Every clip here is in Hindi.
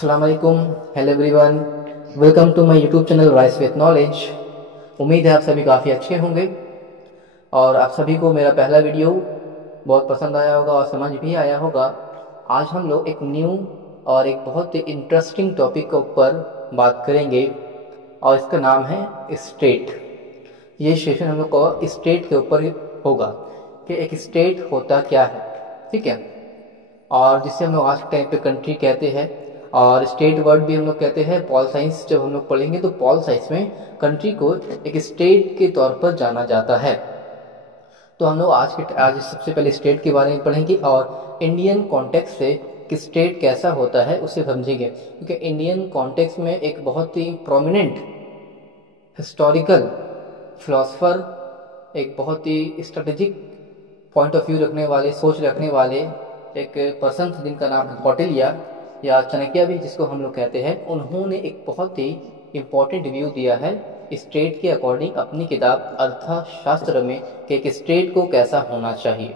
अस्सलाम वालेकुम, hello everyone, welcome to my YouTube channel rise with knowledge. उम्मीद है आप सभी काफ़ी अच्छे होंगे और आप सभी को मेरा पहला वीडियो बहुत पसंद आया होगा और समझ भी आया होगा। आज हम लोग एक न्यू और एक बहुत ही इंटरेस्टिंग टॉपिक के ऊपर बात करेंगे और इसका नाम है स्टेट। ये सेशन हम लोग को स्टेट के ऊपर होगा कि एक स्टेट होता क्या है, ठीक है। और जिसे हम लोग आज के टाइम पे कंट्री कहते हैं और स्टेट वर्ड भी हम लोग कहते हैं। पॉल साइंस जब हम लोग पढ़ेंगे तो पॉल साइंस में कंट्री को एक स्टेट के तौर पर जाना जाता है। तो हम लोग आज सबसे पहले स्टेट के बारे में पढ़ेंगे और इंडियन कॉन्टेक्स्ट से कि स्टेट कैसा होता है उसे समझेंगे, क्योंकि इंडियन कॉन्टेक्स्ट में एक बहुत ही प्रोमिनेंट हिस्टोरिकल फिलोसफर, एक बहुत ही स्ट्रेटेजिक पॉइंट ऑफ व्यू रखने वाले, सोच रखने वाले एक पर्सन थे जिनका नाम है कौटिल्य या चाणक्य भी जिसको हम लोग कहते हैं। उन्होंने एक बहुत ही इम्पोर्टेंट व्यू दिया है स्टेट के अकॉर्डिंग अपनी किताब अर्थशास्त्र में कि एक स्टेट को कैसा होना चाहिए।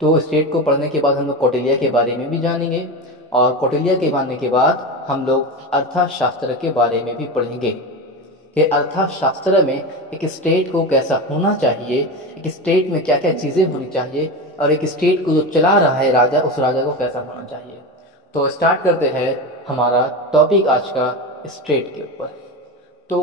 तो स्टेट को पढ़ने के बाद हम लोग कौटिल्य के बारे में भी जानेंगे और कौटिल्य के जानने के बाद हम लोग अर्थशास्त्र के बारे में भी पढ़ेंगे कि अर्थशास्त्र में एक स्टेट को कैसा होना चाहिए, एक स्टेट में क्या क्या चीज़ें होनी चाहिए और एक स्टेट को जो चला रहा है राजा, उस राजा को कैसा होना चाहिए। तो स्टार्ट करते हैं हमारा टॉपिक आज का स्टेट के ऊपर। तो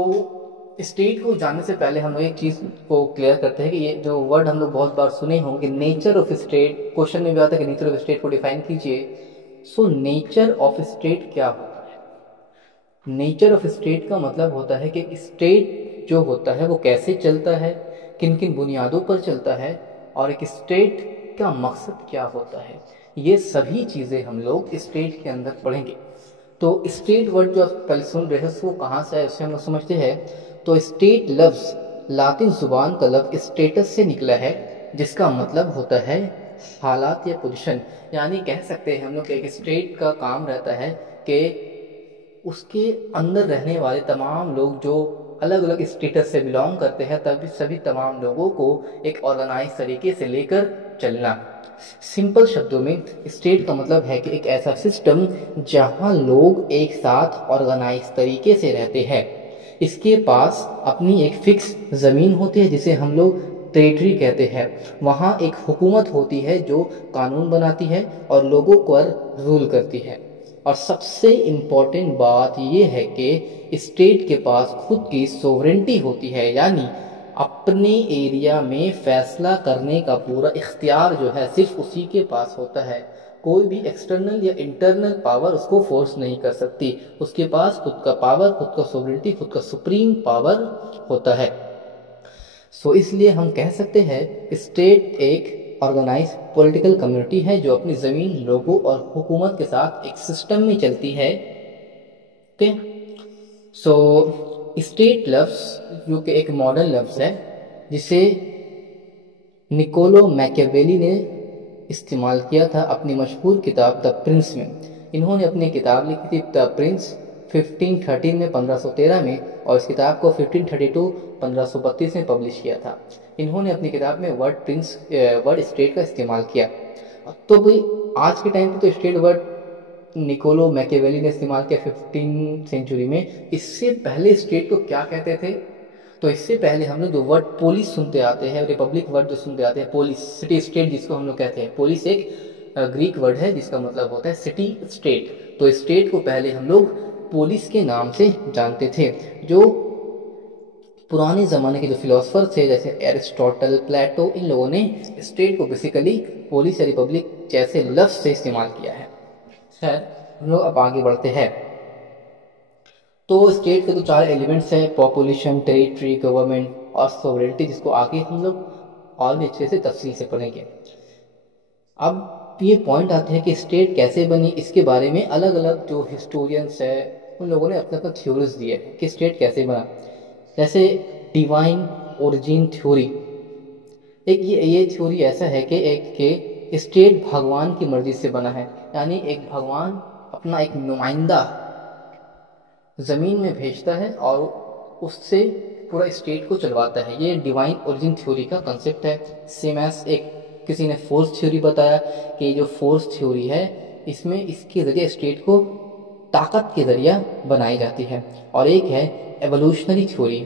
स्टेट को जानने से पहले हम लोग एक चीज़ को क्लियर करते हैं कि ये जो वर्ड हम लोग बहुत बार सुने होंगे, नेचर ऑफ स्टेट। क्वेश्चन में भी आता है कि नेचर ऑफ स्टेट को डिफाइन कीजिए। सो नेचर ऑफ स्टेट क्या होता है? नेचर ऑफ स्टेट का मतलब होता है कि स्टेट जो होता है वो कैसे चलता है, किन किन बुनियादों पर चलता है और एक स्टेट का मकसद क्या होता है। ये सभी चीज़ें हम लोग स्टेट के अंदर पढ़ेंगे। तो स्टेट वर्ड जो आप पहले सुन रहे हैं वो कहाँ से है उससे हम लोग समझते हैं। तो स्टेट लफ्ज़ लातिन जुबान का लफ्ज़ स्टेटस से निकला है, जिसका मतलब होता है हालात या पोजीशन। यानी कह सकते हैं हम लोग एक स्टेट का काम रहता है कि उसके अंदर रहने वाले तमाम लोग जो अलग अलग स्टेटस से बिलोंग करते हैं, तभी सभी तमाम लोगों को एक ऑर्गेनाइज तरीके से लेकर चलना। सिंपल शब्दों में स्टेट का मतलब है कि एक ऐसा सिस्टम जहां लोग एक साथ ऑर्गेनाइज तरीके से रहते हैं। इसके पास अपनी एक फिक्स ज़मीन होती है जिसे हम लोग टेरिटरी कहते हैं। वहाँ एक हुकूमत होती है जो कानून बनाती है और लोगों पर रूल करती है। और सबसे इम्पॉर्टेंट बात यह है कि स्टेट के पास खुद की सोवरेंटी होती है, यानी अपने एरिया में फैसला करने का पूरा इख्तियार जो है सिर्फ उसी के पास होता है। कोई भी एक्सटर्नल या इंटरनल पावर उसको फोर्स नहीं कर सकती। उसके पास खुद का पावर, खुद का सोवरेंटी, खुद का सुप्रीम पावर होता है। सो इसलिए हम कह सकते हैं स्टेट एक ऑर्गेनाइज पॉलिटिकल कम्युनिटी है जो अपनी ज़मीन, लोगों और हुकूमत के साथ एक सिस्टम में चलती है। ओके, सो स्टेट लफ्ज़ जो कि एक मॉडर्न लफ्ज़ है जिसे निकोलो मैकियावेली ने इस्तेमाल किया था अपनी मशहूर किताब द प्रिंस में। इन्होंने अपनी किताब लिखी थी द प्रिंस 1513 में, 1513 में, और इस किताब को 1532 1532 में पब्लिश किया था। इन्होंने अपनी किताब में वर्ड स्टेट का इस्तेमाल किया। तो भाई आज के टाइम पे तो स्टेट वर्ड निकोलो मैकियावेली ने इस्तेमाल किया 15वीं सेंचुरी में। इससे पहले स्टेट को क्या कहते थे? तो इससे पहले हम लोग जो वर्ड पोलिस सुनते आते हैं, रिपब्लिक वर्ड जो सुनते आते हैं, पोलिस, सिटी स्टेट जिसको हम लोग कहते हैं। पोलिस एक ग्रीक वर्ड है जिसका मतलब होता है सिटी स्टेट। तो स्टेट को पहले हम लोग पोलिस के नाम से जानते थे। जो पुराने ज़माने के जो फिलोसफर थे जैसे एरिस्टोटल, प्लेटो, इन लोगों ने स्टेट को बेसिकली पोलिस या रिपब्लिक जैसे लफ्ज़ से इस्तेमाल किया है। खैर, हम लोग अब आगे बढ़ते हैं। तो स्टेट के तो 4 एलिमेंट्स हैं, पॉपुलेशन, टेरिटरी, गवर्नमेंट और सोवरेनिटी, जिसको आगे हम लोग और भी अच्छे से तफसील से पढ़ेंगे। अब ये पॉइंट आते हैं कि स्टेट कैसे बनी। इसके बारे में अलग अलग जो हिस्टोरियंस है उन लोगों ने अपने अपने थ्योरीज दिए हैं कि स्टेट कैसे बना। जैसे डिवाइन ओरिजिन थ्योरी, एक ये थ्योरी ऐसा है कि एक के स्टेट भगवान की मर्जी से बना है, यानी एक भगवान अपना एक नुमाइंदा ज़मीन में भेजता है और उससे पूरा स्टेट को चलवाता है। ये डिवाइन ओरिजिन थ्योरी का कंसेप्ट है। सेम एज एक किसी ने फोर्स थ्योरी बताया कि जो फोर्स थ्योरी है इसमें इसके ज़रिए स्टेट को ताकत के जरिया बनाई जाती है, और एक है एवोल्यूशनरी थ्योरी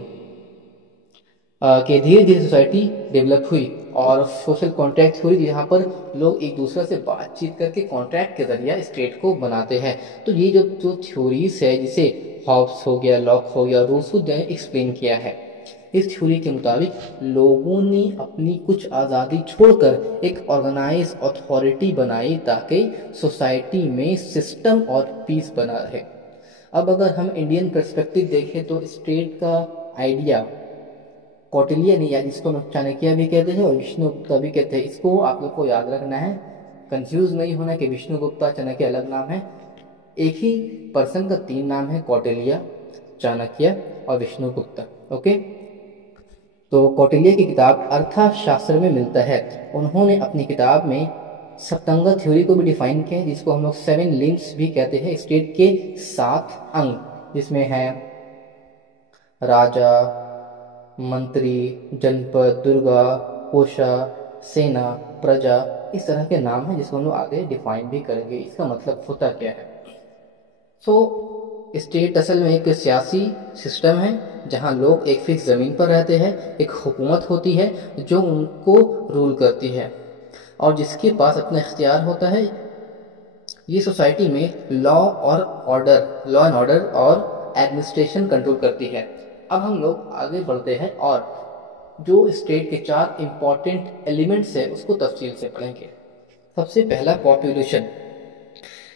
कि धीरे धीरे सोसाइटी डेवलप हुई, और सोशल कॉन्ट्रैक्ट थ्योरी जहाँ पर लोग एक दूसरे से बातचीत करके कॉन्ट्रैक्ट के जरिए स्टेट को बनाते हैं। तो ये जो जो थ्योरीज है, जिसे हॉब्स हो गया, लॉक हो गया, रूसो ने एक्सप्लेन किया है, इस थ्योरी के मुताबिक लोगों ने अपनी कुछ आज़ादी छोड़कर एक ऑर्गेनाइज अथॉरिटी बनाई ताकि सोसाइटी में सिस्टम और पीस बना रहे। अब अगर हम इंडियन पर्सपेक्टिव देखें तो स्टेट का आइडिया कौटिल्य ने, या जिसको हम चाणक्य भी कहते हैं और विष्णुगुप्ता भी कहते हैं, इसको आप लोग को याद रखना है, कंफ्यूज नहीं होना कि विष्णुगुप्ता चाणक्य अलग नाम है। एक ही पर्सन का 3 नाम है, कौटिल्य, चाणक्य और विष्णुगुप्ता। ओके, तो कौटिल्य की किताब अर्थशास्त्र में मिलता है। उन्होंने अपनी किताब में सप्तंग थ्योरी को भी डिफाइन किया है, जिसको हम लोग 7 लिम्स भी कहते हैं, स्टेट के 7 अंग, जिसमें है राजा, मंत्री, जनपद, दुर्गा, कोशा, सेना, प्रजा, इस तरह के नाम हैं जिसको हम लोग आगे डिफाइन भी करेंगे, इसका मतलब होता क्या है। स्टेट असल में एक सियासी सिस्टम है जहां लोग एक फिक्स ज़मीन पर रहते हैं, एक हुकूमत होती है जो उनको रूल करती है और जिसके पास अपना इख्तियार होता है। ये सोसाइटी में लॉ एंड ऑर्डर और एडमिनिस्ट्रेशन कंट्रोल करती है। अब हम लोग आगे बढ़ते हैं और जो स्टेट के 4 इंपॉर्टेंट एलिमेंट्स है उसको तफसील से पढ़ेंगे। सबसे पहला पॉपुलेशन।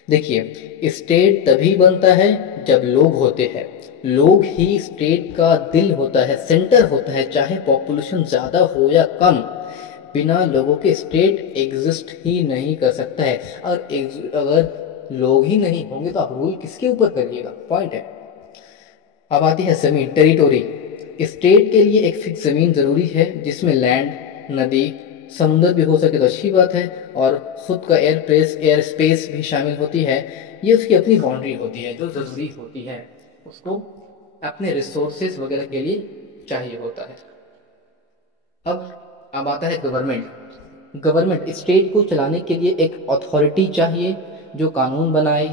देखिए, स्टेट तभी बनता है जब लोग होते हैं। लोग ही स्टेट का दिल होता है, सेंटर होता है, चाहे पॉपुलेशन ज़्यादा हो या कम। बिना लोगों के स्टेट एग्जिस्ट ही नहीं कर सकता है। अगर लोग ही नहीं होंगे तो आप रूल किसके ऊपर करिएगा, पॉइंट है। अब आती है ज़मीन, टेरिटोरी। स्टेट के लिए एक फिक्स ज़मीन ज़रूरी है जिसमें लैंड, नदी, समुद्र भी हो सके तो अच्छी बात है, और खुद का एयर स्पेस भी शामिल होती है। ये उसकी अपनी बाउंड्री होती है जो ज़रूरी होती है, उसको अपने रिसोर्सेज वगैरह के लिए चाहिए होता है। अब आता है गवर्नमेंट स्टेट को चलाने के लिए एक अथॉरिटी चाहिए जो कानून बनाए,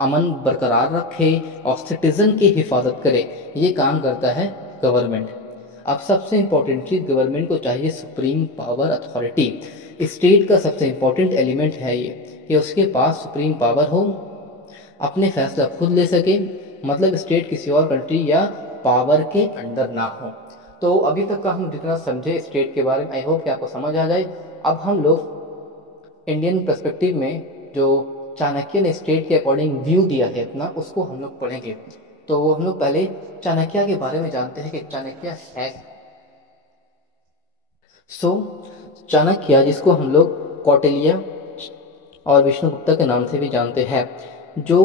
अमन बरकरार रखे और सिटीजन की हिफाजत करे। ये काम करता है गवर्नमेंट। अब सबसे इंपॉर्टेंट चीज़, गवर्नमेंट को चाहिए सुप्रीम पावर अथॉरिटी। स्टेट का सबसे इंपॉर्टेंट एलिमेंट है ये कि उसके पास सुप्रीम पावर हो, अपने फैसला खुद ले सके, मतलब स्टेट किसी और कंट्री या पावर के अंडर ना हो। तो अभी तक का हम जितना समझे स्टेट के बारे में, आई होप कि आपको समझ आ जाए। अब हम लोग इंडियन पर्सपेक्टिव में जो चाणक्य ने स्टेट के अकॉर्डिंग व्यू दिया है अपना, उसको हम लोग पढ़ेंगे। तो हम लोग पहले चाणक्य के बारे में जानते हैं कि चाणक्य है। चाणक्य, जिसको हम लोग कौटिल्य और विष्णुगुप्ता के नाम से भी जानते हैं, जो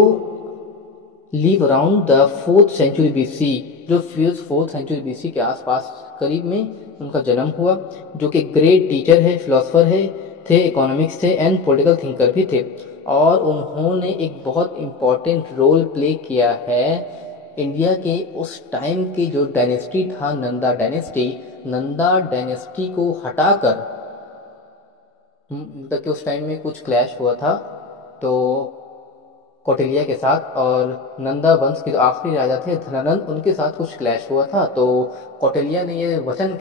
live around the 4th century BC, जो 4th सेंचुरी BC के आसपास करीब में उनका जन्म हुआ, जो कि ग्रेट टीचर है, फिलोसफर है, थे, इकोनॉमिक्स थे एंड पॉलिटिकल थिंकर भी थे। और उन्होंने एक बहुत इम्पॉर्टेंट रोल प्ले किया है इंडिया के उस टाइम की जो डायनेस्टी था, नंदा डायनेस्टी को हटाकर, मतलब कि उस टाइम में कुछ क्लैश हुआ था तो कौटिल्य के साथ, और नंदा वंश के जो आखिरी राजा थे धनानंद, उनके साथ कुछ क्लैश हुआ था। तो कौटिल्य ने ये वचन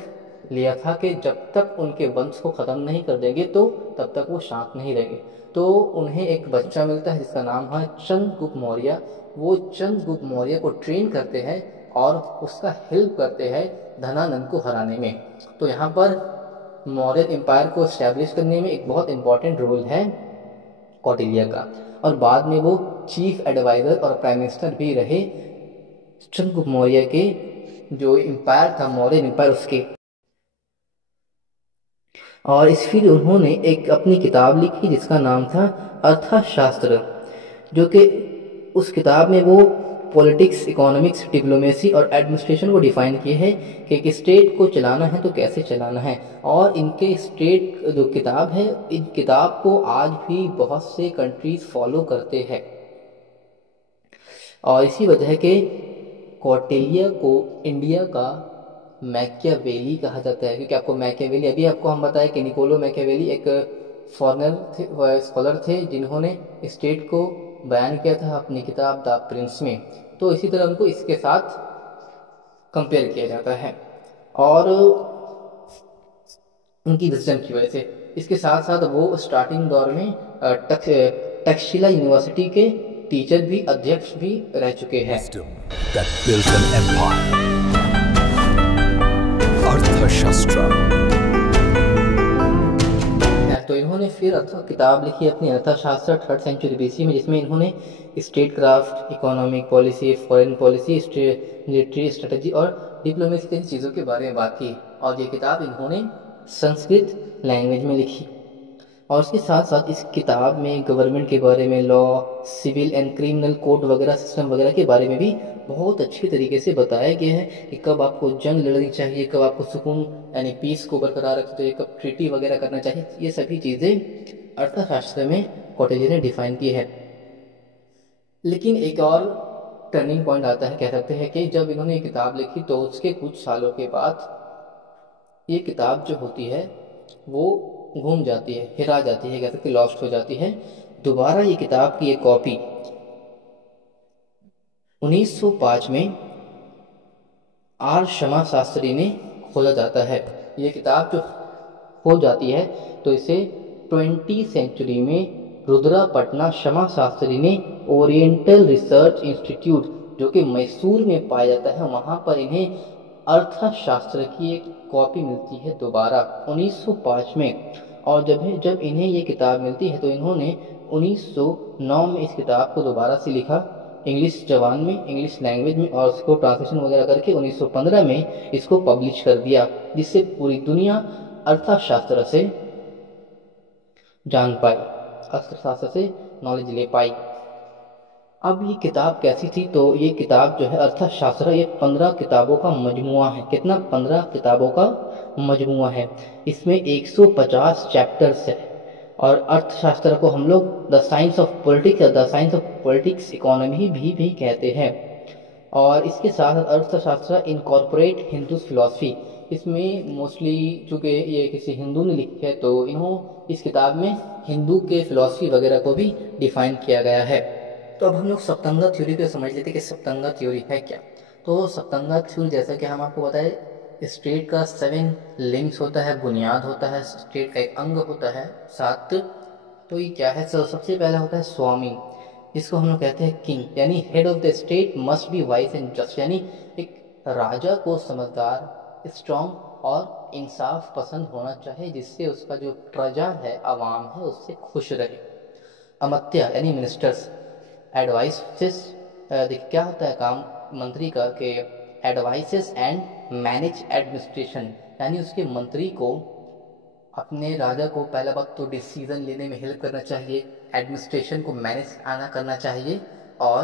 लिया था कि जब तक उनके वंश को ख़त्म नहीं कर देंगे तो तब तक वो शांत नहीं रहेंगे। तो उन्हें एक बच्चा मिलता है जिसका नाम है चंद्रगुप्त मौर्य। वो चंद्रगुप्त मौर्य को ट्रेन करते हैं और उसका हेल्प करते हैं धनानंद को हराने में। तो यहाँ पर मौर्य एम्पायर को इस्टेब्लिश करने में एक बहुत इंपॉर्टेंट रोल है कौटिल्य का, और बाद में वो चीफ एडवाइजर और प्राइम मिनिस्टर भी रहे चंद्रगुप्त मौर्य के, जो एम्पायर था मौर्य एम्पायर उसके। और इस फिर उन्होंने एक अपनी किताब लिखी जिसका नाम था अर्थशास्त्र, जो कि उस किताब में वो पॉलिटिक्स, इकोनॉमिक्स, डिप्लोमेसी और एडमिनिस्ट्रेशन को डिफाइन किए हैं कि एक स्टेट को चलाना है तो कैसे चलाना है। और इनके स्टेट जो किताब है, इन किताब को आज भी बहुत से कंट्रीज फॉलो करते हैं, और इसी वजह के कौटिल्य को इंडिया का मैकियावेली कहा जाता है। क्योंकि आपको मैकियावेली, अभी आपको हम बताएं कि निकोलो मैकियावेली एक फॉरेनर थे, स्कॉलर थे जिन्होंने स्टेट को बयान किया था अपनी किताब द प्रिंस में, तो इसी तरह उनको इसके साथ कंपेयर किया जाता है। और उनकी विजडम की वजह से इसके साथ साथ वो स्टार्टिंग दौर में तक्षशिला यूनिवर्सिटी के टीचर भी, अध्यक्ष भी रह चुके हैं। अर्थशास्त्र। तो इन्होंने फिर किताब लिखी अपनी अर्थशास्त्र 3rd सेंचुरी बीसी में, जिसमें इन्होंने state craft, economic policy, foreign policy, military strategy और डिप्लोमेसी जैसी चीज़ों के बारे में बात की। और ये किताब इन्होंने संस्कृत लैंग्वेज में लिखी। और उसके साथ साथ इस किताब में गवर्नमेंट के बारे में, law, civil and criminal code वगैरह, सिस्टम वगैरह के बारे में भी बहुत अच्छी तरीके से बताया गया है कि कब आपको जंग लड़नी चाहिए, कब आपको सुकून यानी पीस को बरकरार रखते हुए कब ट्रीटी वगैरह करना चाहिए। ये सभी चीज़ें अर्थशास्त्र में कौटिल्य ने डिफाइन की है। लेकिन एक और टर्निंग पॉइंट आता है, कह सकते हैं कि जब इन्होंने ये किताब लिखी तो उसके कुछ सालों के बाद ये किताब जो होती है वो घूम जाती है, हिरा जाती है, कह सकते लॉस्ट हो जाती है। दोबारा ये किताब की एक कॉपी 1905 में आर क्षमा शास्त्री ने खोजा जाता है। ये किताब जो हो जाती है तो इसे 20वीं सेंचुरी में रुद्रपटना क्षमा शास्त्री ने ओरिएंटल रिसर्च इंस्टीट्यूट, जो कि मैसूर में पाया जाता है, वहाँ पर इन्हें अर्थशास्त्र की एक कॉपी मिलती है दोबारा 1905 में। और जब इन्हें ये किताब मिलती है तो इन्होंने 1909 में इस किताब को दोबारा से लिखा इंग्लिश जबान में, इंग्लिश लैंग्वेज में, और उसको ट्रांसलेशन वगैरह करके 1915 में इसको पब्लिश कर दिया, जिससे पूरी दुनिया अर्थशास्त्र से जान पाई, अर्थशास्त्र से नॉलेज ले पाई। अब ये किताब कैसी थी? तो ये किताब जो है अर्थशास्त्र, ये 15 किताबों का मजमुआ है। कितना? 15 किताबों का मजमुआ है। इसमें 150 चैप्टर्स है। और अर्थशास्त्र को हम लोग द साइंस ऑफ पॉलिटिक्स या the science of politics economy भी कहते हैं। और इसके साथ अर्थशास्त्र इनकॉर्पोरेट हिंदू फिलॉसफी, इसमें मोस्टली चूँकि ये किसी हिंदू ने लिखी है तो इस किताब में हिंदू के फिलॉसफी वगैरह को भी डिफाइन किया गया है। तो अब हम लोग सप्तंगा थ्योरी को समझ लेते हैं कि सप्तंगा थ्योरी है क्या। तो सप्तंगा थ्योरी, जैसा कि हम आपको बताए, स्टेट का 7 लिंक्स होता है, बुनियाद होता है, स्टेट का एक अंग होता है 7। तो ये क्या है? सबसे पहला होता है स्वामी, जिसको हम लोग कहते हैं किंग, यानी head of the state must be vice and just, यानी एक राजा को समझदार, स्ट्रॉन्ग और इंसाफ पसंद होना चाहिए, जिससे उसका जो प्रजा है, आवाम है, उससे खुश रहे। अमात्य यानी मिनिस्टर्स, एडवाइसेस, देखिए क्या होता है काम मंत्री का, कि एडवाइसेस एंड मैनेज एडमिनिस्ट्रेशन, यानी उसके मंत्री को अपने राजा को पहला बात तो डिसीजन लेने में हेल्प करना चाहिए, एडमिनिस्ट्रेशन को मैनेज करना चाहिए, और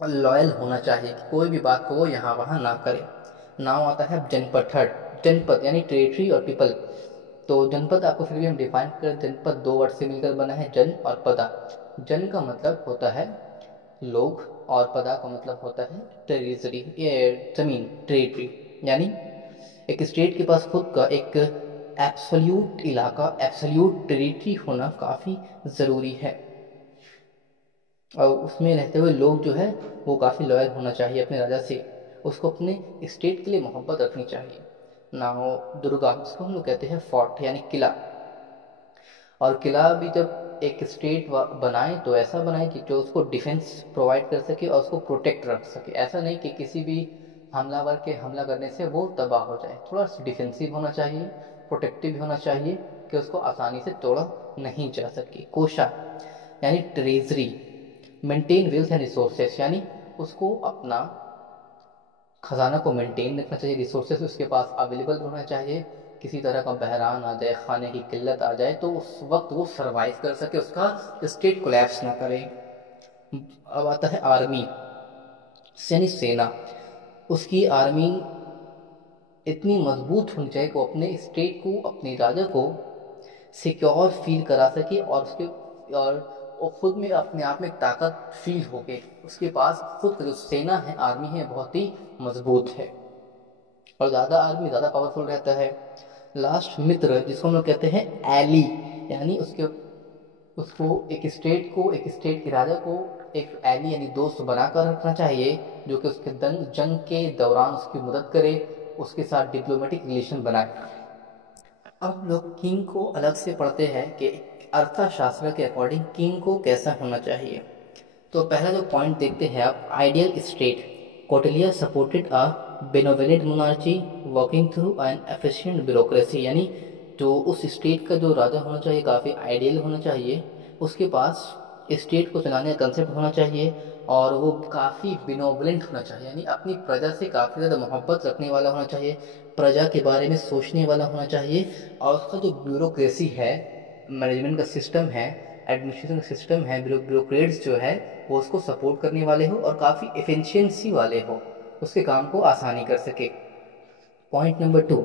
लॉयल होना चाहिए कि कोई भी बात को वो यहाँ वहाँ ना करे। नाम आता है जनपद। 3rd जनपद यानी टेरिटरी और पीपल। तो जनपद आपको फिर भी हम डिफाइन करें, जनपद 2 वर्ड से मिलकर बना है, जन और पदा। जन का मतलब होता है लोग और पदा का मतलब होता है टेरिटरी, जमीन, टेरिटरी। यानी एक स्टेट के पास खुद का एक एब्सोल्यूट इलाका, एब्सोल्यूट टेरिटरी होना काफ़ी ज़रूरी है। और उसमें रहते हुए लोग जो है वो काफ़ी लॉयल होना चाहिए अपने राजा से, उसको अपने स्टेट के लिए मोहब्बत रखनी चाहिए। नाउ दुर्गा, जिसको हम लोग कहते हैं फोर्ट यानी किला। और किला भी जब एक स्टेट बनाए तो ऐसा बनाए कि जो उसको डिफेंस प्रोवाइड कर सके और उसको प्रोटेक्ट रख सके। ऐसा नहीं कि किसी भी हमलावर के हमला करने से वो तबाह हो जाए। थोड़ा डिफेंसिव होना चाहिए, प्रोटेक्टिव होना चाहिए कि उसको आसानी से तोड़ा नहीं जा सके। कोषा यानी treasury, maintain wealth and resources, यानी उसको अपना खजाना को मेंटेन रखना चाहिए, रिसोर्सेस उसके पास अवेलेबल होना चाहिए। किसी तरह का बहरान आ जाए, खाने की किल्लत आ जाए तो उस वक्त वो सरवाइव कर सके, उसका स्टेट कोलैप्स ना करे। अब आता है आर्मी यानी सेना। उसकी आर्मी इतनी मजबूत होनी चाहिए कि वो अपने स्टेट को, अपने राजा को सिक्योर फील करा सके और उसके और खुद में अपने आप में ताकत फील हो के उसके पास खुद जो सेना है, आर्मी है, बहुत ही मजबूत है। और ज़्यादा आर्मी ज़्यादा पावरफुल रहता है। लास्ट मित्र, जिसको हम लोग कहते हैं एली, यानी उसको एक स्टेट के राजा को एक एली यानी दोस्त बनाकर रखना चाहिए, जो कि उसके जंग के दौरान उसकी मदद करे, उसके साथ डिप्लोमेटिक रिलेशन बनाए। अब हम लोग किंग को अलग से पढ़ते हैं कि अर्थशास्त्र के अकॉर्डिंग किंग को कैसा होना चाहिए। तो पहला जो पॉइंट देखते हैं आप, ideal state. Kautilya supported a benevolent monarchy working through an efficient bureaucracy, यानी जो उस स्टेट का जो राजा होना चाहिए काफ़ी आइडियल होना चाहिए, उसके पास स्टेट को चलाने का कंसेप्ट होना चाहिए, और वो काफ़ी बिनोवलेंट होना चाहिए, यानी अपनी प्रजा से काफ़ी ज़्यादा मोहब्बत रखने वाला होना चाहिए, प्रजा के बारे में सोचने वाला होना चाहिए, और उसका जो ब्यूरोक्रेसी है, मैनेजमेंट का सिस्टम है, एडमिनिस्ट्रेशन का सिस्टम है, ब्यूरोक्रेट्स जो है वो उसको सपोर्ट करने वाले हो और काफ़ी एफिशिएंसी वाले हो, उसके काम को आसानी कर सके। Point number 2,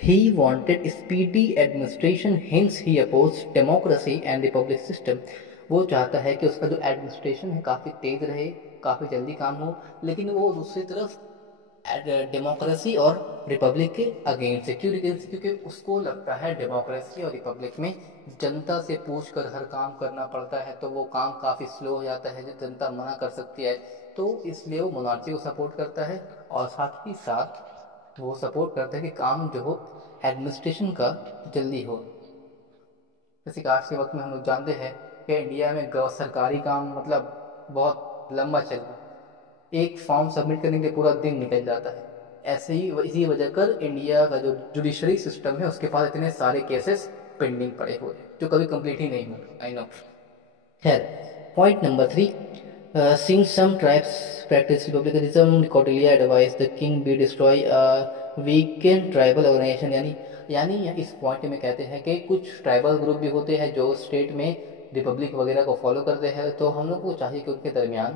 he wanted speedy administration, hence he opposed democracy and the public system। वो चाहता है कि उसका जो एडमिनिस्ट्रेशन है काफ़ी तेज रहे, काफ़ी जल्दी काम हो, लेकिन वो दूसरी तरफ डेमोक्रेसी और रिपब्लिक के अगेंस्ट है। क्यों अगेंस्ट? क्योंकि उसको लगता है डेमोक्रेसी और रिपब्लिक में जनता से पूछ कर हर काम करना पड़ता है, तो वो काम काफ़ी स्लो हो जाता है, जो जनता मना कर सकती है, तो इसलिए वो मोनार्ची को सपोर्ट करता है, और साथ ही साथ वो सपोर्ट करता है कि काम जो हो एडमिनिस्ट्रेशन का जल्दी हो। जैसे कि आज के वक्त में हम लोग जानते हैं कि इंडिया में सरकारी काम मतलब बहुत लंबा चल रहा है, एक फॉर्म सबमिट करने के लिए पूरा दिन निकल जाता है। ऐसे ही इसी वजह कर इंडिया का जो जुडिशरी सिस्टम है उसके पास इतने सारे केसेस पेंडिंग पड़े हुए हैं जो कभी कंप्लीट ही नहीं होंगे। I know. खैर, point number 3, since some tribes practice republicanism, Cordelia advised the king be destroy a weakened tribal organization। यानी इस पॉइंट में कहते हैं कि कुछ ट्राइबल ग्रुप भी होते हैं जो स्टेट में रिपब्लिक वगैरह को फॉलो करते हैं, तो हम लोग को चाहिए कि उनके दरमियान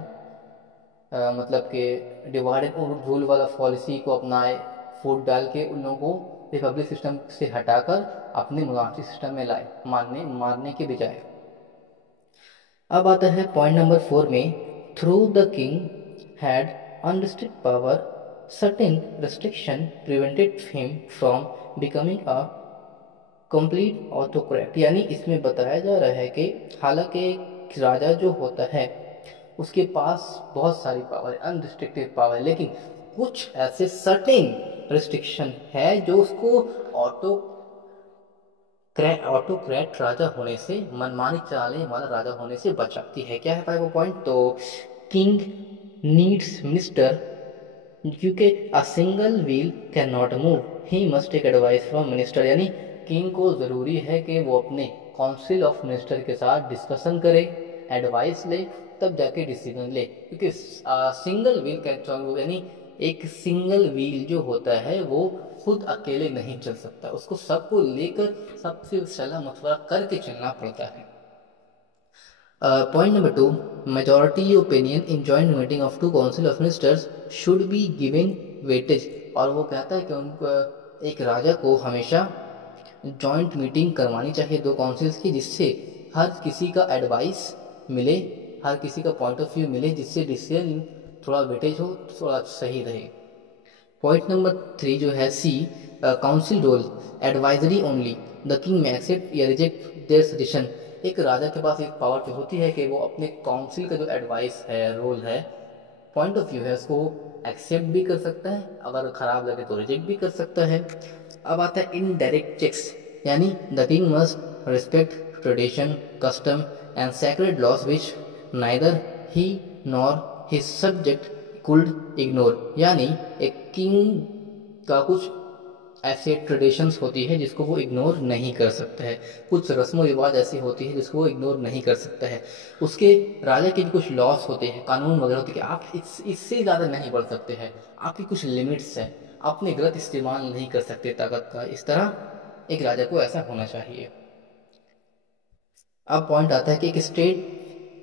मतलब कि डिवाइड एंड रूल वाला पॉलिसी को अपनाए, फूट डाल के उन लोगों को रिपब्लिक सिस्टम से हटाकर अपने मोनार्ची सिस्टम में लाए, मारने के बजाय। अब आता है पॉइंट नंबर 4 में, through the king had unrestricted power, certain restriction prevented him from becoming a complete autocrat. यानी इसमें बताया जा रहा है कि हालांकि राजा जो होता है उसके पास बहुत सारी पावर है, अनरिस्ट्रिक्टेड पावर है, लेकिन कुछ ऐसे सर्टेन रिस्ट्रिक्शन है जो उसको ऑटोक्रेट राजा होने से, मनमानी चलाने वाला राजा होने से बचाती है। क्या है भाई वो पॉइंट? तो किंग नीड्स मिनिस्टर, क्योंकि a single wheel can not move, he must take advice from minister. यानी किंग को ज़रूरी है कि वो अपने काउंसिल ऑफ मिनिस्टर के साथ डिस्कशन करे, एडवाइस ले, तब जाके डिसीजन ले, क्योंकि सिंगल व्हील कैन, यानी एक सिंगल व्हील जो होता है वो खुद अकेले नहीं चल सकता, उसको सबको लेकर सबसे सलाह मशवरा करके चलना पड़ता है। Point number 2, majority opinion in joint meeting of two council of ministers should be given weightage. और वो कहता है कि उनको, एक राजा को हमेशा जॉइंट मीटिंग करवानी चाहिए दो काउंसिल्स की, जिससे हर किसी का एडवाइस मिले, हर किसी का पॉइंट ऑफ व्यू मिले, जिससे डिसीजन थोड़ा वेटेज हो, थोड़ा सही रहे। पॉइंट नंबर 3 जो है C, council role advisory only, the king may accept या रिजेक्ट देयर सजेशन। एक राजा के पास एक पावर तो होती है कि वो अपने काउंसिल का जो एडवाइस है, रोल है, पॉइंट ऑफ व्यू है, उसको एक्सेप्ट भी कर सकता है, अगर खराब लगे तो रिजेक्ट भी कर सकता है। अब आता है इनडायरेक्ट चेक्स, यानी the king must respect tradition, custom and sacred loss which neither he nor his subject could ignore. यानी एक किंग का कुछ ऐसे ट्रेडिशंस होती है जिसको वो इग्नोर नहीं कर सकता है, कुछ रस्म रिवाज ऐसी होती है जिसको वो इग्नोर नहीं कर सकता है, उसके राजा के भी कुछ लॉस होते हैं, कानून वगैरह होते हैं कि आप इससे ज़्यादा नहीं बढ़ सकते हैं, आपकी कुछ लिमिट्स हैं, अपने गलत इस्तेमाल नहीं कर सकते ताकत का। इस तरह एक राजा को ऐसा होना चाहिए। अब पॉइंट आता है कि एक स्टेट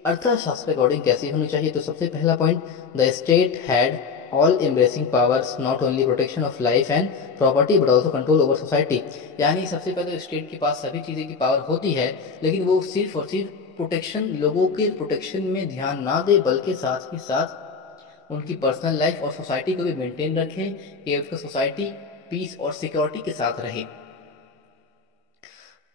अर्थशास्त्र अकॉर्डिंग कैसी होनी चाहिए। तो सबसे पहला point, the state had all embracing powers, not only protection of life and property but also control over society. यानी सबसे पहले स्टेट के पास सभी चीज़ें की पावर होती है, लेकिन वो सिर्फ और सिर्फ प्रोटेक्शन, लोगों के प्रोटेक्शन में ध्यान ना दे, बल्कि साथ ही साथ उनकी पर्सनल लाइफ और सोसाइटी को भी मेंटेन रखे, कि उसका सोसाइटी पीस और सिक्योरिटी के साथ रहे।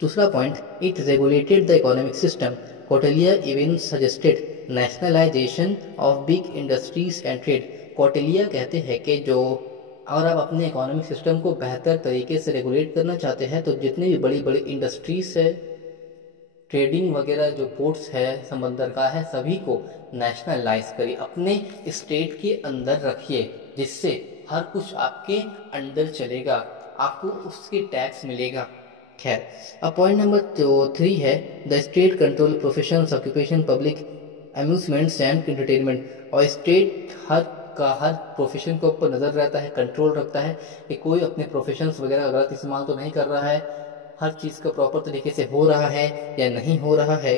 दूसरा point, it regulated the economic system. Kautilya even suggested nationalisation of big industries and trade. Kautilya कहते हैं कि जो अगर आप अपने इकोनॉमिक सिस्टम को बेहतर तरीके से रेगुलेट करना चाहते हैं तो जितनी भी बड़ी बड़ी इंडस्ट्रीज है, ट्रेडिंग वगैरह जो पोर्ट्स है, समंदर का है, सभी को नेशनलाइज करिए, अपने स्टेट के अंदर रखिए, जिससे हर कुछ आपके अंडर चलेगा, आपको उसके टैक्स मिलेगा। खैर, अब पॉइंट नंबर 3 है, the state control profession occupation public amusements and entertainment. और स्टेट हर प्रोफेशन के ऊपर नज़र रहता है, कंट्रोल रखता है कि कोई अपने प्रोफेशंस वगैरह गलत इस्तेमाल तो नहीं कर रहा है, हर चीज़ का प्रॉपर तरीके से हो रहा है या नहीं हो रहा है।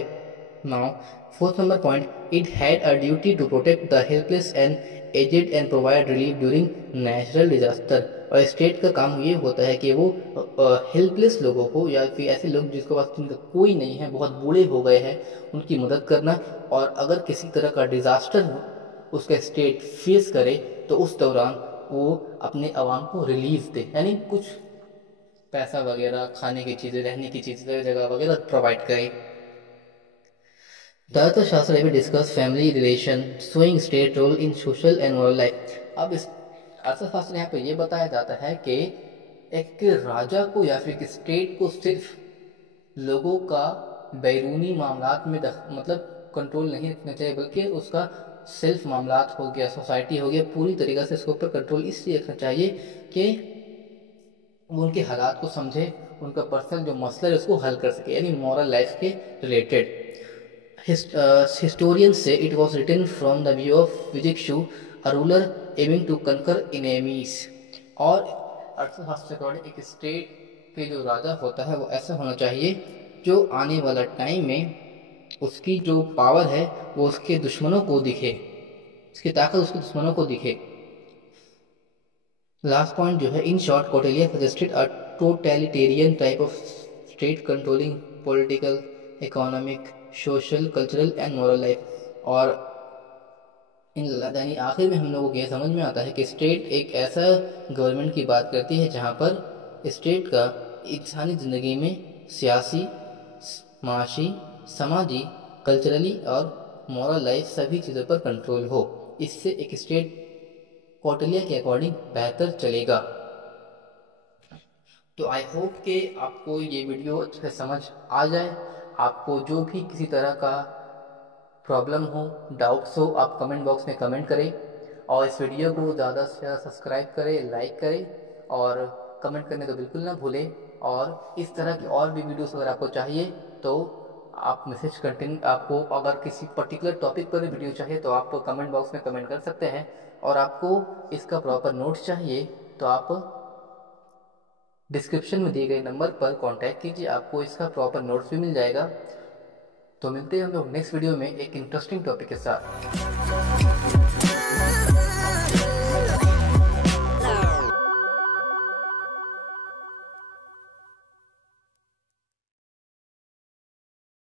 Now fourth number point, it had a duty to protect the helpless and aged and provide relief during natural disaster. और स्टेट का काम ये होता है कि वो हेल्पलेस लोगों को या फिर ऐसे लोग जिसके पास जिनका कोई नहीं है, बहुत बूढ़े हो गए हैं, उनकी मदद करना, और अगर किसी तरह का डिजास्टर उसका स्टेट फेस करे तो उस दौरान वो अपने आवाम को रिलीफ दे, यानी कुछ पैसा वगैरह, खाने की चीज़ें, रहने की चीज़ें, जगह वगैरह प्रोवाइड करे। The अर्थशास्त्र भी discuss family relation showing state role in social and moral life. अब इस अर्थशास्त्र यहाँ पे ये बताया जाता है कि एक राजा को या फिर एक स्टेट को सिर्फ लोगों का बैरूनी मामलात में मतलब कंट्रोल नहीं रखना चाहिए, बल्कि उसका सेल्फ मामलात हो गया, सोसाइटी हो गया, पूरी तरीके से इसके ऊपर कंट्रोल इसलिए रखना चाहिए कि वो उनके हालात को समझे, उनका पर्सनल जो मसला है उसको हल कर सके, यानी मॉरल लाइफ के रिलेटेड। हिस्टोरियन से it was written from the view of विजिक्षु, a ruler aiming to conquer enemies. और अर्थशास्त्र के अकॉर्डिंग एक स्टेट पे जो राजा होता है वो ऐसा होना चाहिए जो आने वाला टाइम में उसकी जो पावर है वो उसके दुश्मनों को दिखे, उसकी ताकत उसके दुश्मनों को दिखे। लास्ट पॉइंट जो है, in short Kautilya suggested a totalitarian type of state controlling political, economic, social, cultural and moral life. और यानी आखिर में हम लोगों को यह समझ में आता है कि स्टेट एक ऐसा गवर्नमेंट की बात करती है जहाँ पर स्टेट का इंसानी ज़िंदगी में सियासी, माशी, समाजी, कल्चरली और मॉरल लाइफ सभी चीज़ों पर कंट्रोल हो। इससे एक स्टेट कौटिल्य के अकॉर्डिंग बेहतर चलेगा। तो आई होप कि आपको ये वीडियो अच्छे से समझ आ जाए। आपको जो भी किसी तरह का प्रॉब्लम हो, डाउट्स हो, आप कमेंट बॉक्स में कमेंट करें, और इस वीडियो को ज़्यादा से ज़्यादा सब्सक्राइब करें, लाइक करें, और कमेंट करने तो बिल्कुल ना भूलें। और इस तरह की और भी वीडियोस अगर आपको चाहिए तो आप मैसेज कंटिन्यू, आपको अगर किसी पर्टिकुलर टॉपिक पर वीडियो चाहिए तो आप कमेंट बॉक्स में कमेंट कर सकते हैं। और आपको इसका प्रॉपर नोट्स चाहिए तो आप डिस्क्रिप्शन में दिए गए नंबर पर कांटेक्ट कीजिए, आपको इसका प्रॉपर नोट्स भी मिल जाएगा। तो मिलते हैं हम लोग नेक्स्ट वीडियो में एक इंटरेस्टिंग टॉपिक के साथ।